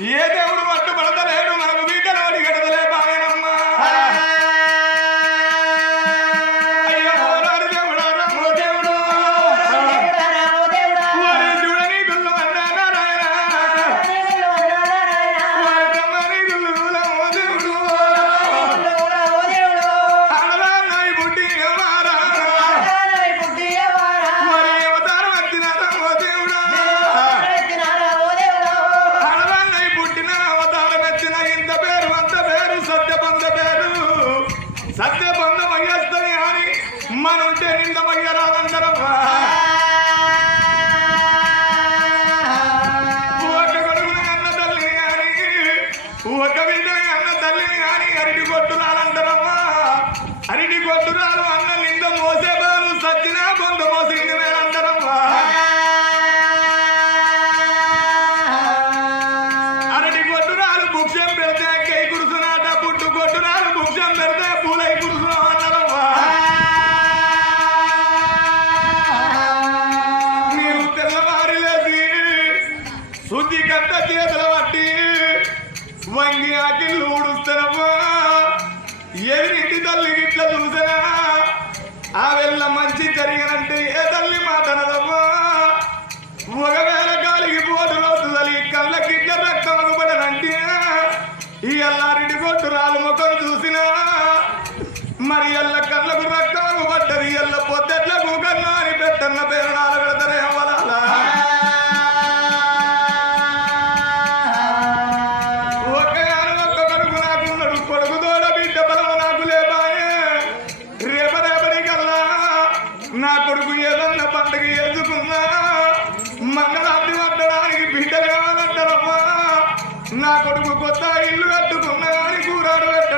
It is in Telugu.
ఏ దేవుడు అడ్డు పడతలేడు నాకు వీటలోని గడతలే బాయనమ్మా సత్యబంధం అయ్యేస్తుంది అని మనుంటే నిందమయ్య రాదంటారమ్మా ఒక కొడుకుని అన్న తల్లిని కానీ ఒక బిడ్డని అన్న తల్లిని కానీ అరటి కొట్టురాలంటారమ్మా అరటి కొట్టురాలు అన్న నింద మోసే బాలు సచ్చినా బొంద మోసింది మేలంటారమ్మా అరటి కొట్టురాలు బుక్సం పెడితే కై కుడుసునాట పుట్టు కొట్టురాలు బుక్సం పెడితే పూలై కుడుసున్నాం అన్నారమ్మా నీవు తెల్లవారి లేచి శుద్ధి కట్ట చేతుల పట్టి వంగి ఆకిళ్ళు ఊడుస్తారమ్మా ఎదిరింటి తల్లి ఇట్లా చూసినా ఆ వెళ్ళ మంచి జరిగినంటే ఏ తల్లి మాటనదమ్మా ఒకవేళ గాలికి పోటులవుతుందని కళ్ళకిట్ల రక్తం పడనంటే ఈ అల్లారెడ్డి కొట్టురాలు ముఖం చూసినా మరి ఎల్ల కళ్ళకు రక్తం పడ్డది ఎల్ల పొద్దెట్లకు కన్నా అని పెట్టన్న పేరునాలు పెడతారే అవ్వాల ఒక్క కొడుకు నాకున్నాడు కొడుకు తోడ బిడ్డ బలం నాకు లేబాయే రేపరేపటి కల్లా నా కొడుకు ఏదన్నా పండుగ వేసుకున్నా మంగళాన్ని పట్టడానికి బిడ్డ కావాలంటారమ్మా నా కొడుకు కొత్త ఇల్లు కట్టుకున్నా అని కూరాడు పెట్టడం